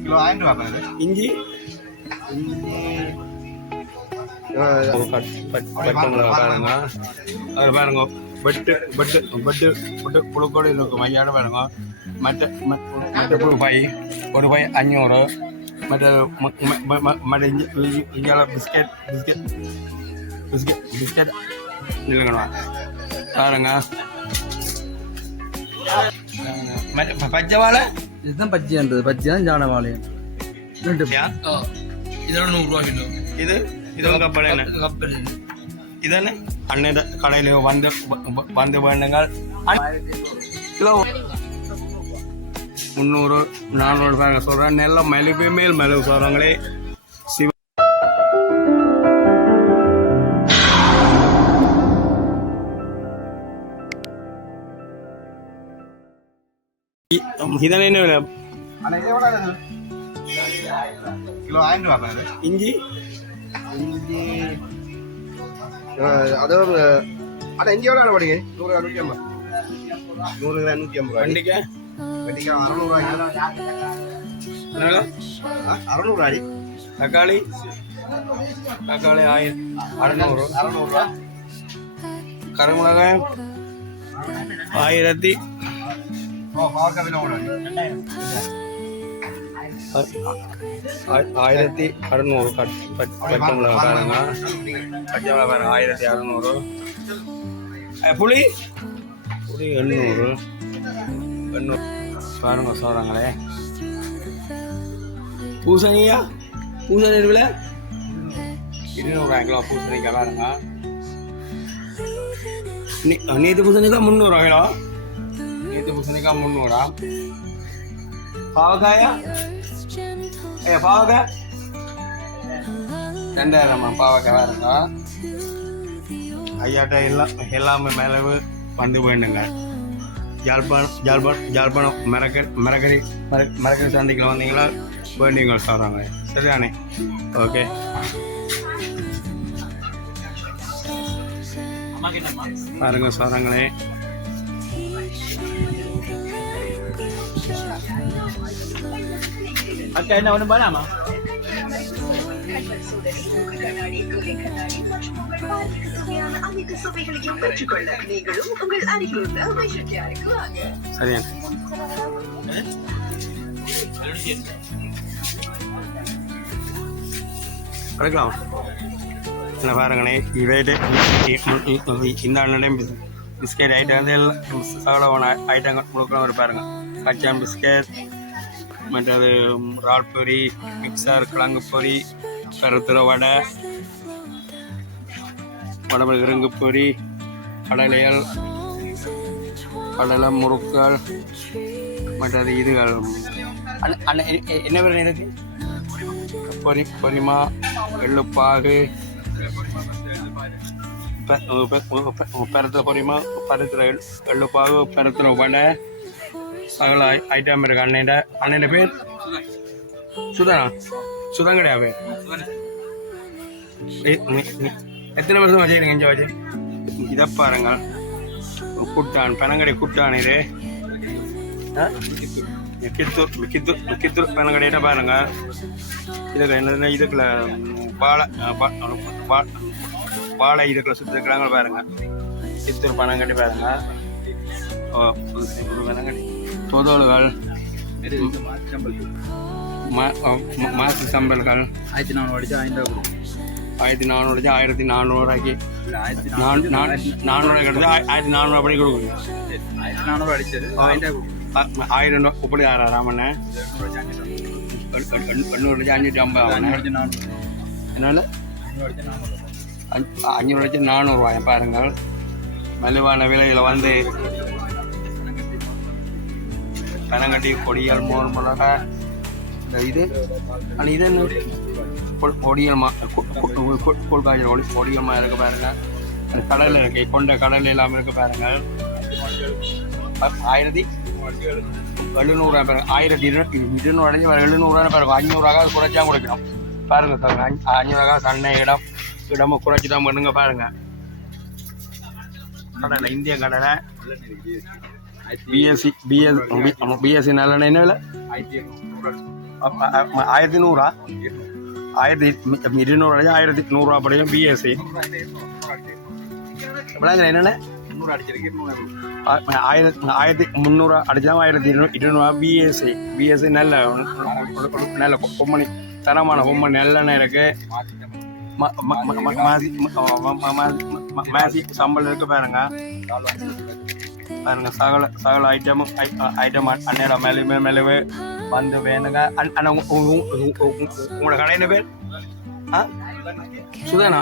Kilo 1000 ரூபா பாருங்க. இஞ்சி பாருங்க. அதில் பாருங்க பெட்டு புழுக்கோடு இருக்கும் ஐயாட பாருங்க. மற்ற புழு பாய் ஒரு பாய் 500. மற்ற இஞ்சால பிஸ்கெட் இல்லைங்கண்ணா பாருங்க. பச்சை வாழை இதுதான் பச்சைன்றது. பச்சை தான் ஜான வாழையம். இதெல்லாம் 100 ரூபா கிலோ. இதுவும் கப்பல் இதானே அன்னைய கடையில் வந்து வேண்டுங்கள். கிலோ 300 400 பாருங்க சொல்கிறேன். நெல்ல மெழுகு மேல் மெழுகு சொல்கிறாங்களே. இதானே என்ன விலை? கிலோ 1000 ரூபா பாருங்க. இஞ்சி அதாவது இஞ்சி எவ்வளோ படிங்க? 100 கிராம் 150 வெண்டிக்காய் 600 அடி. தக்காளி 600 ரூபா. கருமிளகாய் 1000 1600 பச்சை மிளகா பாருங்க. பச்சை மிளகா பாருங்க 1600. புளி 800 பாருங்க சொல்கிறாங்களே. பூசணியா பூசணி விலை 200 கிலோ. பூசணிக்காய் பாருங்க. நேற்று பூசணிக்காய் 300 கிலோ. நேற்று பூசணிக்காய் 300. பாவக்காயா பாவக்காய் 2000 பாவக்காய் பாருங்க. ஐயாட்ட எல்லாமே மிளகு வந்து வேண்டுங்க. ஜாழ்ப்பாணம் மரக்கறி சந்தைக்கு வந்தீங்களா வேண்டிங்க சொல்கிறாங்க. சரிதானே? ஓகே. பாருங்க சொல்கிறாங்களே. அக்கா என்ன ஒன்றும் பண்ணாமா? சரியா கிடைக்கலாம். என்ன பாருங்கண்ணே இவைட்டு இந்த அண்ணன் பிஸ்கெட் ஐட்டம் வந்து எல்லாம் சகலமான ஐட்டங்கள் கொடுக்குறவங்க பாருங்க. கச்சான் பிஸ்கெட், மற்றது இறால் பொரி, மிக்சர், கிழங்கு பொரி, கருத்துற வடை, உடம்பு இருங்கு பொரி, கடலைகள், கடலை முறுக்கள், மற்றது இதுகள் என்ன பேர் இருக்கு? பொரிமா, எள்ளுப்பாகு, பெருத்துற பொரிமா, பருத்துற எள்ளுப்பாகு, பெருத்துற வடை, சகல ஐட்டம் இருக்கு. அண்ணன் பேர் சுதன் கிடையாது. எத்தனை வருஷம் வச்சுருங்க இங்கே வச்சு? இதை பாருங்க குட்டான் பெனங்கடை குட்டான். இது கித்தூர் பெனங்கடையிட்ட பாருங்க. இதுக்கு என்ன இதுக்குள்ள வாழை இதுக்குள்ள சுற்றி இருக்கிறாங்க பாருங்க. கித்தூர் பனங்கட்டி பாருங்க. பெனங்கடி தொதோல்கள், மாசு சம்பல்கள் 1400 அடிச்சா 1400 1400 ஆக்கி 400 கிடந்து 1400 படி கொடுக்குது. 1400 அடிச்சது 1000 ரூபா இப்படி ராமண்ண 550 என்னால் 500 400 பாருங்கள். மலிவான விலையில் வந்து பெனங்கட்டி, பொடியல், மோர் மிளகா, இது ஆனால் இது என்ன பொடியல் கூழ்காய்ச்சல் பொடியல் மா இருக்கு பாருங்க. கடலில் இருக்கு கொண்ட கடல் இல்லாமல் இருக்கு பாருங்க. 1700 பாருங்க. 1200 அடைஞ்சு 700 பாருங்க. 500 குறைச்சா குறைக்கணும் பாருங்க சார். 500 சன்ன இடமும் குறைச்சி தான் பண்ணுங்க பாருங்க. கடலை இந்திய கடலை பிஎஸ்சி நல்லெண்ணெய் என்ன விலை? 1100 1200 1100 படியும் பிஎஸ்சி விளங்குற என்னென்ன 1300 அடிச்சாலும் 1200 பிஎஸ்சி நல்ல கொம்பனி தரமான கொம்பனி நல்லெண்ணெய் இருக்கு மேசி சம்பளம் இருக்கு பாருங்க சகல ஐட்டம் அன்னையோட மெலுவு வந்து வேணுங்க உங்களோட கடை என்ன பேர் சுதனா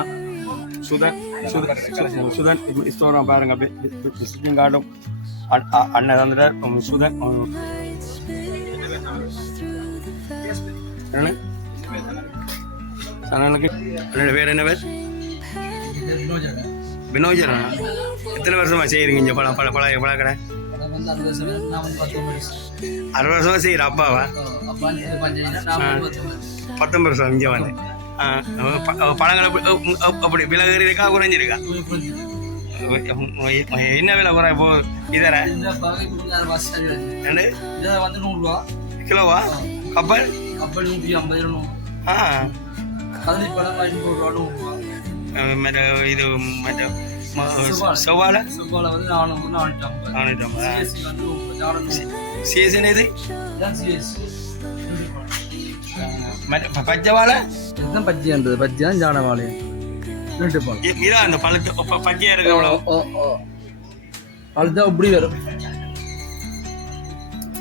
சுதன் ஸ்டோரம் பாருங்க விசிட்டிங் கார்டும் அண்ணன் வந்துட்டு சுதன் அண்ணனுக்கு பேர் என்ன பேர் வினோஜரா எத்தனை வருஷமா செய்யறீங்க இங்க பழ கடை 60 வருஷமா செய்யற அப்பாவா 19 வருஷம் இங்க வந்து பழங்களை அப்படி விலை இருக்கா குறைஞ்சிருக்கா என்ன விலை குறை இப்போ இதர கிலோவா கப்பல் 150 இது செவ்வாழை வந்து 450 சிஎஸ்என் இது பச்சை வாழை இதுதான் பஜ்ஜின்றது பஜ்ஜி தான் ஜான வாழையம் இதான் அந்த பழுத்து பச்சையா இருக்கு பழுத்தா இப்படி வரும்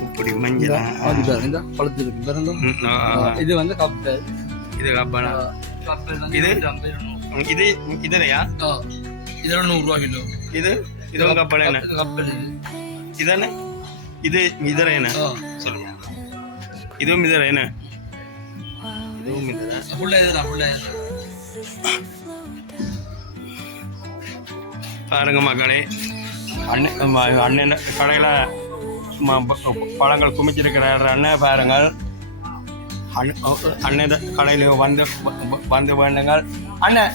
இப்படி மஞ்சள் இந்த பழுத்து இருக்கு பாருங்க இது வந்து கப்பல் இது கப்பலா இது இதுலையா இது 100 கிலோ இதுவும் கப்பல் என்ன கப்பல் இதானே இது இதர என்ன சொல்லுங்க இதுவும் இதர என்ன இதுவும் இதர பாருங்க மக்களே அண்ணன் கடையில் பழங்கள் குமிச்சிருக்கிறார் அண்ணன் பாருங்கள் அண்ணன் கடையில் வந்து வேண்டுங்கள் அண்ணன்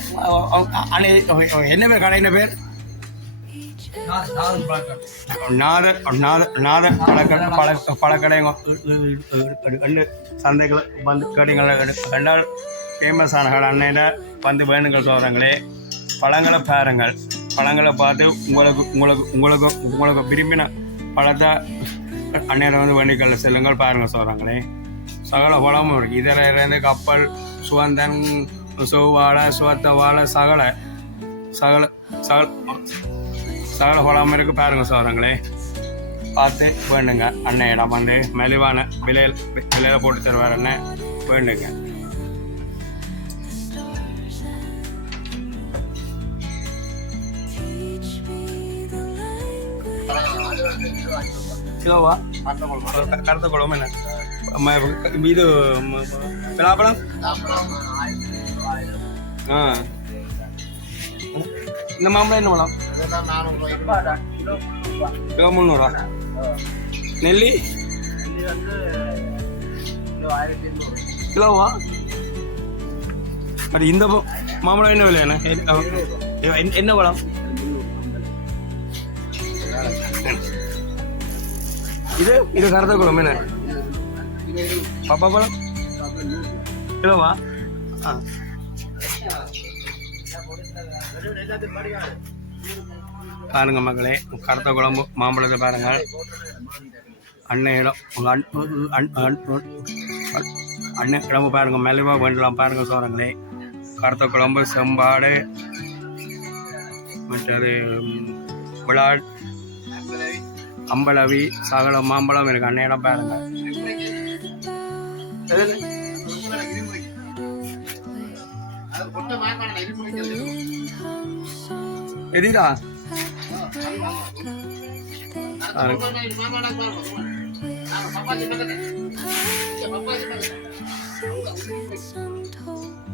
என்ன பேர் கடையின் பேர் பழக்கடை சந்தைகள் வந்து கடைகளை கண்டால் ஃபேமஸான கடை அண்ணன் வந்து வேணுங்கள் சொல்கிறாங்களே பழங்களை பாருங்கள் பழங்களை பார்த்து உங்களுக்கு விரும்பின பழத்தை அண்ணன் வந்து வேண்டிக்கல்ல செல்லுங்கள் பாருங்கள் சொல்கிறாங்களே சகல பழமும் இருக்குது இதில் இருந்து கப்பல் சுவந்தன் செவ்வாழை சுவத்த வாழை சகல பழமும் இருக்குது பாருங்க சொல்கிறாங்களே பார்த்து வேண்டுங்க அண்ணன் இடம் வந்து மெலிவான விலையில் போட்டு தருவார் அண்ணன் வேண்டுங்க கிலோவா கருத்த குழம்பு என்ன இது பலாப்பழம் இந்த மாம்பழம் என்ன பழம் கிலோ 300 நெல்லி கிலோவா அது இந்த மாம்பழம் என்ன விலை என்ன பழம் இது கருத்த குழம்பு என்ன பப்பா பழம் கிலோவா பாருங்க மக்களே கருத்த குழம்பு மாம்பழத்தை பாருங்க அண்ணன் இடம் அண்ணன் கிழம்பு பாருங்க மெலிவாக வேண்டலாம் பாருங்க சொல்கிறாங்களே கருத்த குழம்பு செம்பாடு மற்றது விளாட் அம்பளவி சகல மாம்பழம் இருக்கு அண்ணன் இடம் பாருங்க எதிரா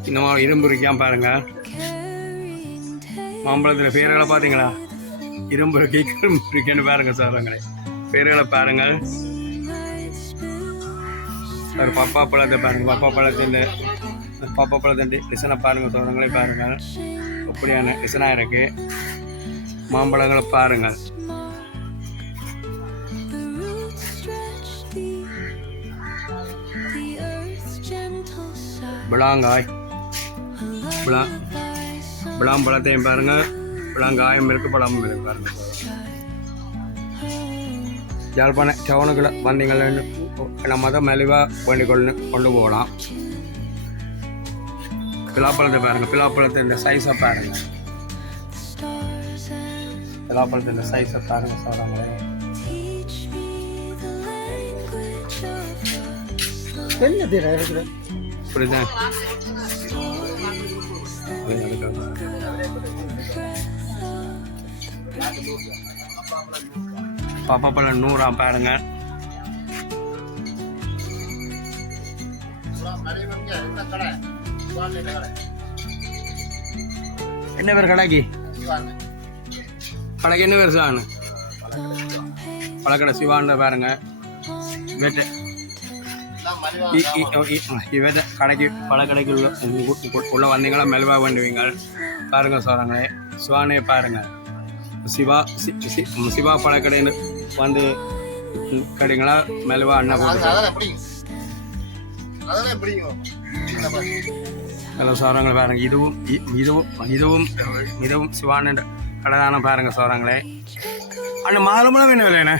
இந்த இரும்பு இருக்கான் பாருங்க மாம்பழத்தில் பேர்களை பார்த்தீங்களா இரும்பு இருக்கேன்னு பாருங்க சொல்றாங்களே பேர்களை பாருங்க ஒரு பப்பா பழத்தை பாருங்க பப்பா பழத்தின் டிசனை பாருங்க சொல்றாங்களே பாருங்க அப்படியான டிசனாக இருக்கு மாம்பழங்களை பாருங்கள் விளாங்காய் விளாம்பழத்தையும் பாருங்க, விளாங்காயம் இருக்குது, பழமும் இருக்குது பாருங்க. யாழ்ப்பாண டவுனுக்குள்ள வந்தீங்கன்னு நம்ம தான் மெலிவாக வேண்டிக் கொண்டு போகலாம். பிலாப்பழத்தை பாருங்க, பிலாப்பழத்தை இந்த சைஸை பாருங்க, பிலாப்பழத்தை இந்த சைஸை பாருங்க சொல்கிறாங்களே. இப்படிதான் பப்பாப்பழம் 100 பாருங்க. என்ன பேர் கடைக்கு? கடைக்கு என்ன பேர் சான்னு? பழக்கடை சிவான்னு பாருங்க. இவற்றை கடைக்கு பழக்கடைக்கு உள்ள வந்தீங்களா மெல்வா வேண்டுவீங்க பாருங்க சொல்கிறாங்களே. சிவானே பாருங்க, சிவா பழக்கடைன்னு வந்து கடைங்களா மெல்வா அண்ணன் எல்லாம் சொல்கிறாங்களே பாருங்க. இதுவும் சிவான கடைதான பாருங்க சொல்கிறாங்களே. அண்ணன் மாதுளம்பழம் என்ன விலைண்ணே?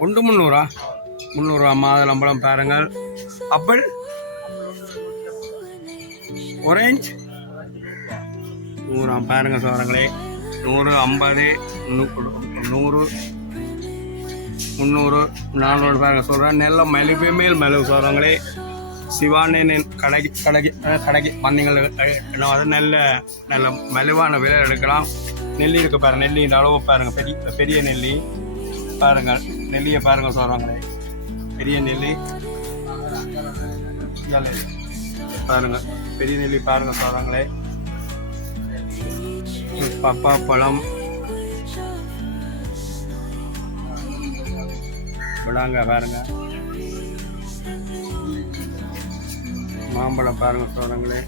300 மாதுளம்பழம் பாருங்கள். ஆப்பிள், ஆரஞ்சு 100 பாருங்க சொல்கிறாங்களே. 100, 50, 100, 300, 400 பாருங்க சொல்கிறேன். நல்ல மெலிவு மேல் மெலிவு சொல்கிறாங்களே. சிவானேன் கடைக்கு வந்தீங்கள் நல்ல மெலிவான விலை எடுக்கலாம். நெல்லி இருக்கு பாருங்க, நெல்லி இந்த அளவு பாருங்க, பெரிய நெல்லி பாருங்க, நெல்லியை பாருங்க சொல்கிறாங்களே. பெரிய நெல்லி பாருங்க, பெரிய நெல்லி பாருங்க சொல்கிறாங்களே. பப்பா பழம் விடாங்க பாருங்க. மாம்பழம் பாருங்க சொல்கிறாங்களே.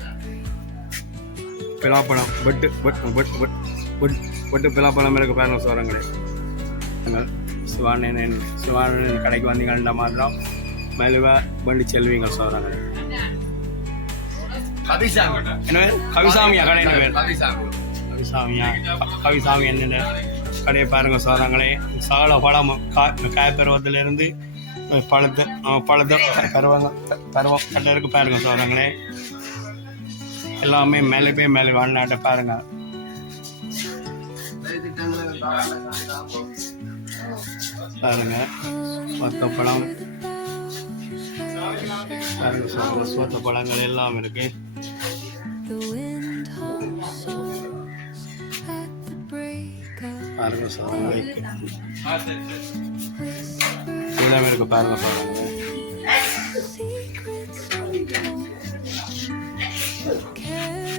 பிலாப்பழம் வெட்டு பிலாப்பழம் இருக்கு பாருங்க சொல்கிறாங்களே. சிவானன் கடைக்கு வந்தீங்கன்னா மாத்திரம் மெலுவா வண்டி செல்வீங்க சொல்கிறாங்க. என்ன கவிசாமியா கடை? என்ன பேர்? கவிசாமி என்ன கடையை பாருங்க சொல்கிறாங்களே. சகல பழம் காய்பருவத்திலிருந்து பழத்தை பருவம் கட்டருக்கு பாருங்க சொல்கிறாங்களே. எல்லாமே மேலே வாழ்நாட்டை பாருங்க. பாருங்க மொத்த பழம் பாருங்க, சோத்த பழங்கள் எல்லாம் இருக்கு. பாருங்க சொல்லுங்க இருக்கு பாருங்க சொல்லுங்க.